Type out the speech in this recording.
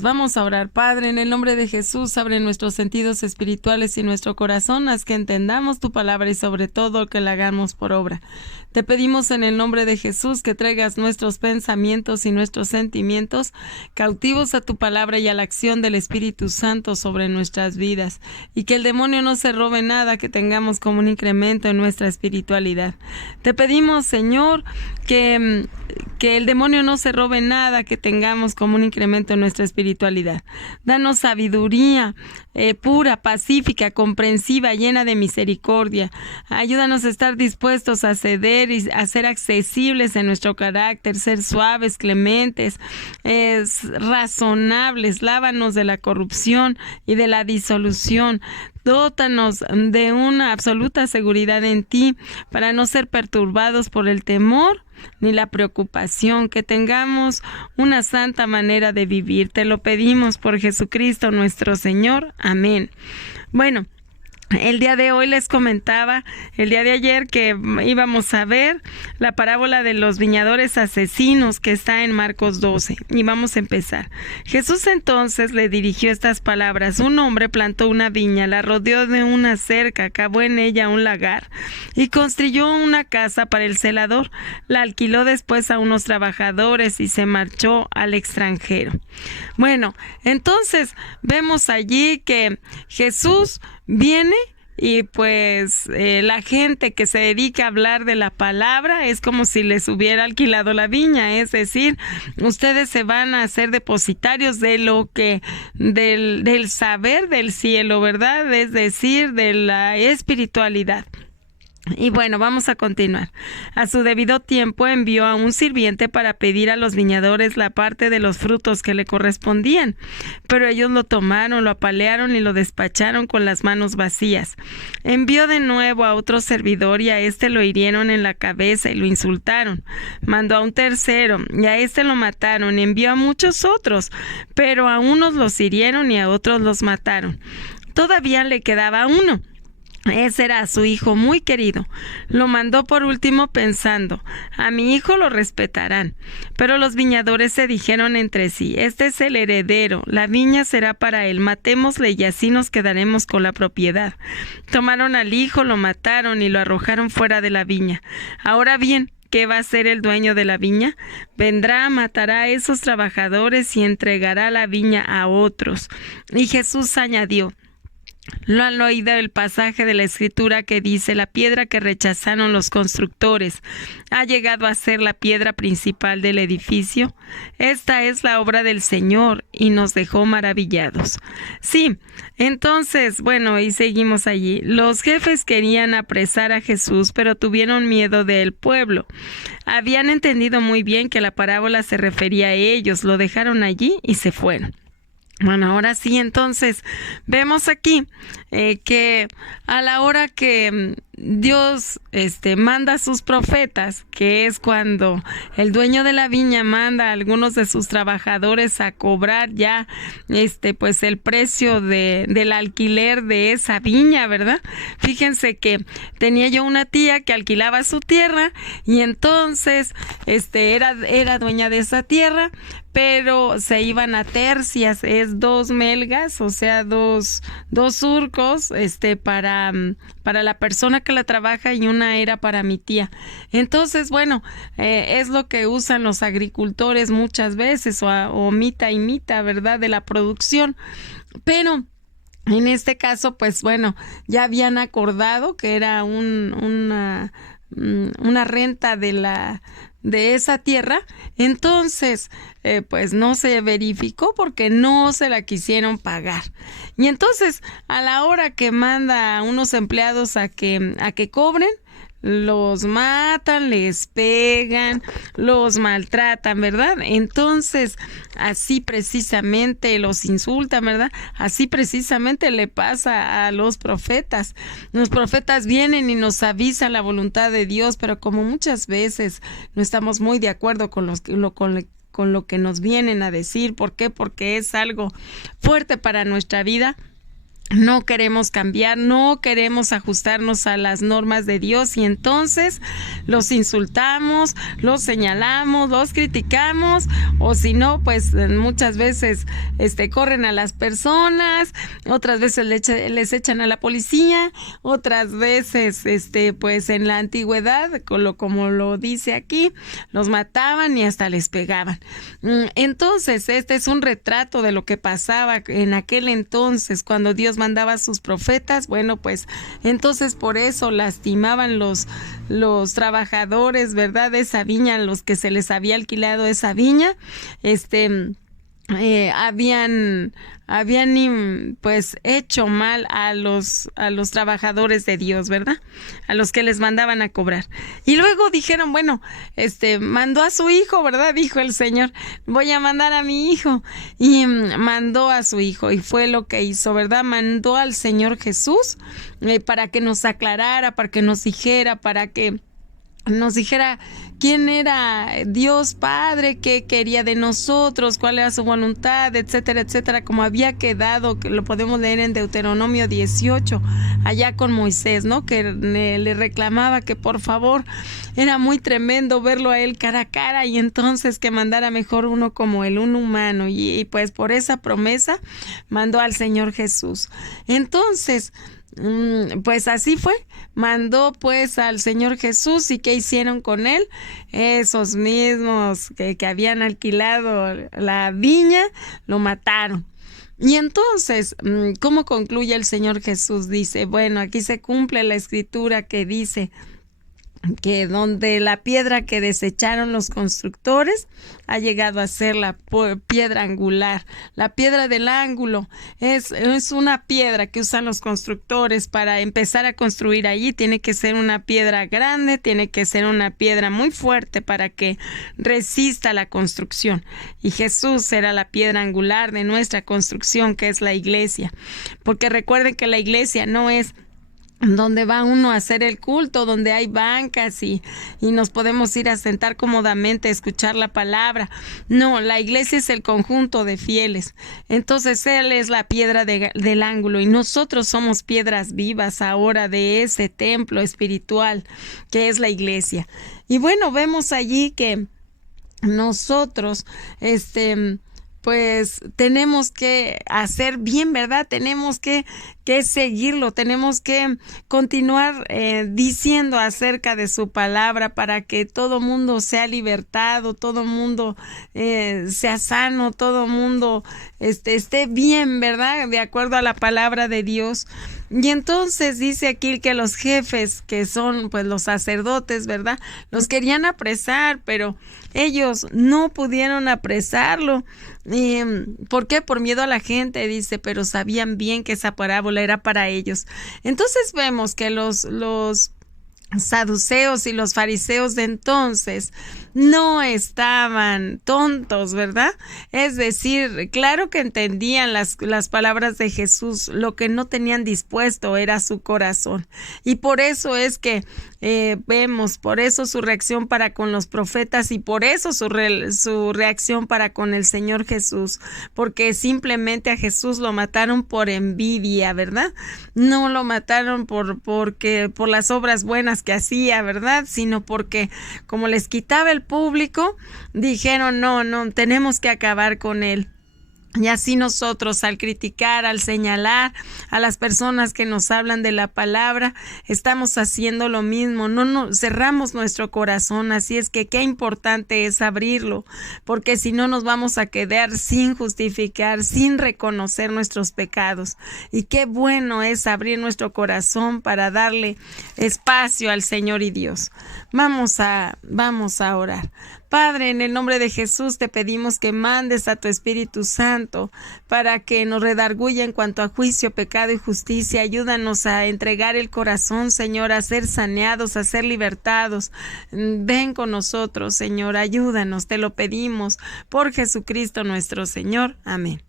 Vamos a orar. Padre, en el nombre de Jesús, abre nuestros sentidos espirituales y nuestro corazón, haz que entendamos tu palabra y sobre todo que la hagamos por obra. Te pedimos en el nombre de Jesús que traigas nuestros pensamientos y nuestros sentimientos cautivos a tu palabra y a la acción del Espíritu Santo sobre nuestras vidas, y que el demonio no se robe nada que tengamos como un incremento en nuestra espiritualidad. Te pedimos, Señor, que el demonio no se robe nada que tengamos como un incremento en nuestra espiritualidad. Danos sabiduría pura, pacífica, comprensiva, llena de misericordia. Ayúdanos a estar dispuestos a ceder y a ser accesibles en nuestro carácter, ser suaves, clementes, razonables. Lávanos de la corrupción y de la disolución. Dótanos de una absoluta seguridad en ti para no ser perturbados por el temor ni la preocupación, que tengamos una santa manera de vivir. Te lo pedimos por Jesucristo nuestro Señor. Amén. Bueno, el día de hoy les comentaba, el día de ayer, que íbamos a ver la parábola de los viñadores asesinos que está en Marcos 12. Y vamos a empezar. Jesús entonces le dirigió estas palabras: un hombre plantó una viña, la rodeó de una cerca, cavó en ella un lagar y construyó una casa para el celador. La alquiló después a unos trabajadores y se marchó al extranjero. Bueno, entonces vemos allí que Jesús viene y pues la gente que se dedica a hablar de la palabra es como si les hubiera alquilado la viña, es decir, ustedes se van a hacer depositarios de lo que del saber del cielo, ¿verdad? Es decir, de la espiritualidad. Y bueno, vamos a continuar. A su debido tiempo envió a un sirviente para pedir a los viñadores la parte de los frutos que le correspondían, pero ellos lo tomaron, lo apalearon y lo despacharon con las manos vacías. Envió de nuevo a otro servidor y a este lo hirieron en la cabeza y lo insultaron. Mandó a un tercero y a este lo mataron. Envió a muchos otros, pero a unos los hirieron y a otros los mataron. Todavía le quedaba uno. Ese era su hijo muy querido. Lo mandó por último pensando: a mi hijo lo respetarán. Pero los viñadores se dijeron entre sí: este es el heredero, la viña será para él, matémosle y así nos quedaremos con la propiedad. Tomaron al hijo, lo mataron y lo arrojaron fuera de la viña. Ahora bien, ¿qué va a hacer el dueño de la viña? Vendrá, matará a esos trabajadores y entregará la viña a otros. Y Jesús añadió: ¿lo han oído el pasaje de la Escritura que dice: la piedra que rechazaron los constructores ha llegado a ser la piedra principal del edificio? Esta es la obra del Señor y nos dejó maravillados. Sí, entonces, bueno, y seguimos allí. Los jefes querían apresar a Jesús, pero tuvieron miedo del pueblo. Habían entendido muy bien que la parábola se refería a ellos, lo dejaron allí y se fueron. Bueno, ahora sí, entonces, vemos aquí que a la hora que Dios manda a sus profetas, que es cuando el dueño de la viña manda a algunos de sus trabajadores a cobrar ya pues el precio del alquiler de esa viña, ¿verdad? Fíjense que tenía yo una tía que alquilaba su tierra y entonces era dueña de esa tierra, pero se iban a tercias, es 2 melgas, o sea, dos surcos, para la persona que la trabaja y una era para mi tía. Entonces, bueno, es lo que usan los agricultores muchas veces, o mitad y mitad, ¿verdad?, de la producción. Pero en este caso, pues bueno, ya habían acordado que era una renta de esa tierra. Entonces pues no se verificó porque no se la quisieron pagar, y entonces a la hora que manda a unos empleados a que cobren, los matan, les pegan, los maltratan, ¿verdad? Entonces, así precisamente los insultan, ¿verdad? Así precisamente le pasa a los profetas. Los profetas vienen y nos avisan la voluntad de Dios, pero como muchas veces no estamos muy de acuerdo con lo que nos vienen a decir. ¿Por qué? Porque es algo fuerte para nuestra vida. no queremos cambiar, no queremos ajustarnos a las normas de Dios y entonces los insultamos, los señalamos, los criticamos o si no, pues muchas veces corren a las personas, otras veces les echan a la policía, otras veces pues en la antigüedad, como lo dice aquí, los mataban y hasta les pegaban. Entonces, este es un retrato de lo que pasaba en aquel entonces cuando Dios mandaba a sus profetas. Bueno, pues entonces por eso lastimaban los trabajadores, ¿verdad? De esa viña, los que se les había alquilado esa viña, habían pues hecho mal a los trabajadores de Dios, ¿verdad? A los que les mandaban a cobrar. Y luego dijeron, bueno, mandó a su hijo, ¿verdad? Dijo el Señor, voy a mandar a mi hijo. Y mandó a su hijo y fue lo que hizo, ¿verdad? Mandó al Señor Jesús para que nos aclarara, para que nos dijera, quién era Dios Padre, qué quería de nosotros, cuál era su voluntad, etcétera, etcétera, como había quedado, que lo podemos leer en Deuteronomio 18, allá con Moisés, ¿no? Que le reclamaba que por favor, era muy tremendo verlo a él cara a cara y entonces que mandara mejor uno como él, un humano, y pues por esa promesa mandó al Señor Jesús. Entonces, pues así fue, mandó pues al Señor Jesús. ¿Y qué hicieron con él? Esos mismos que habían alquilado la viña, lo mataron. Y entonces, ¿cómo concluye el Señor Jesús? Dice, bueno, aquí se cumple la escritura que dice que donde la piedra que desecharon los constructores ha llegado a ser la piedra angular. La piedra del ángulo es una piedra que usan los constructores para empezar a construir allí. Tiene que ser una piedra grande, tiene que ser una piedra muy fuerte para que resista la construcción. Y Jesús será la piedra angular de nuestra construcción, que es la iglesia. Porque recuerden que la iglesia no es donde va uno a hacer el culto, donde hay bancas y nos podemos ir a sentar cómodamente a escuchar la palabra. No, la iglesia es el conjunto de fieles. Entonces Él es la piedra del ángulo y nosotros somos piedras vivas ahora de ese templo espiritual que es la iglesia. Y bueno, vemos allí que nosotros, pues tenemos que hacer bien, ¿verdad? Tenemos que seguirlo, tenemos que continuar diciendo acerca de su palabra para que todo mundo sea libertado, todo mundo sea sano, todo mundo esté bien, ¿verdad? De acuerdo a la palabra de Dios. Y entonces dice aquí que los jefes, que son pues los sacerdotes, ¿verdad? Los querían apresar, pero ellos no pudieron apresarlo. ¿Por qué? Por miedo a la gente, dice, pero sabían bien que esa parábola era para ellos. Entonces vemos que los saduceos y los fariseos de entonces no estaban tontos, ¿verdad? Es decir, claro que entendían las palabras de Jesús, lo que no tenían dispuesto era su corazón. Y por eso es que vemos, por eso su reacción para con los profetas y por eso su reacción para con el Señor Jesús, porque simplemente a Jesús lo mataron por envidia, ¿verdad? No lo mataron por las obras buenas que hacía, ¿verdad? Sino porque como les quitaba el público, dijeron no, tenemos que acabar con él. Y así nosotros, al criticar, al señalar a las personas que nos hablan de la palabra, estamos haciendo lo mismo, no cerramos nuestro corazón. Así es que qué importante es abrirlo, porque si no nos vamos a quedar sin justificar, sin reconocer nuestros pecados. Y qué bueno es abrir nuestro corazón para darle espacio al Señor y Dios. Vamos a orar. Padre, en el nombre de Jesús te pedimos que mandes a tu Espíritu Santo para que nos redarguya en cuanto a juicio, pecado y justicia. Ayúdanos a entregar el corazón, Señor, a ser saneados, a ser libertados. Ven con nosotros, Señor, ayúdanos, te lo pedimos por Jesucristo nuestro Señor. Amén.